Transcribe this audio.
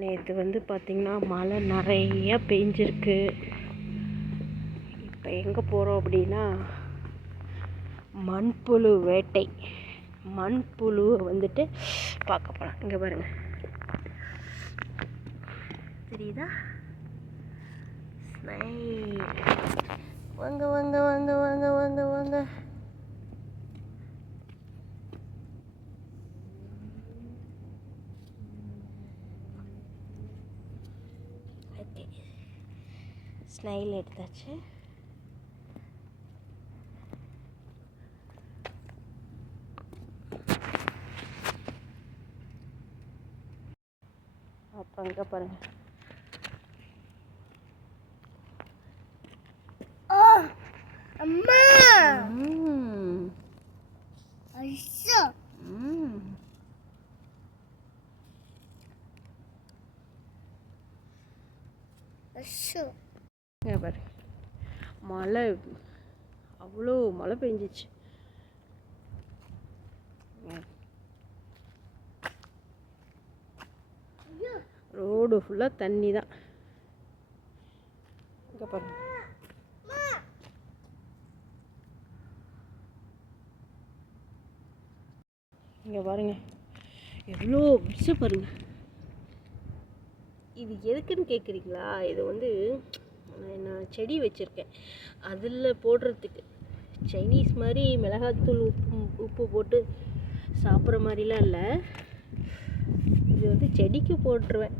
நேற்று வந்து பார்த்திங்கன்னா மழை நிறையா பெஞ்சிருக்கு. இப்போ எங்கே போகிறோம் அப்படின்னா மண்புழு வேட்டை. மண்புழுவை வந்துட்டு பார்க்க போகலாம் இங்கே பாருங்கள் தெரியுதா? வாங்க வாங்க வாங்க வாங்க ஓகே ஸ்னைல் எடுத்தாச்சு. அப்போ அங்கே பாருங்கள் அம்மா! ஐயோ! ஐயோ! பாரு. மழை அவ்வளோ மழை பெஞ்சிச்சு. ரோடு ஃபுல்லாக தண்ணி தான் இங்கே பாருங்க இங்கே பாருங்க. எவ்வளோ பிடிச்ச பாருங்க. இது எதுக்குன்னு கேட்குறீங்களா இது வந்து செடி வச்சுருக்கேன். அதில் போடுறதுக்கு சைனீஸ் மாதிரி மிளகாத்தூள் உப்பு உப்பு போட்டு சாப்பிட்ற மாதிரிலாம் இல்லை. இது வந்து செடிக்கு போட்டுருவேன்.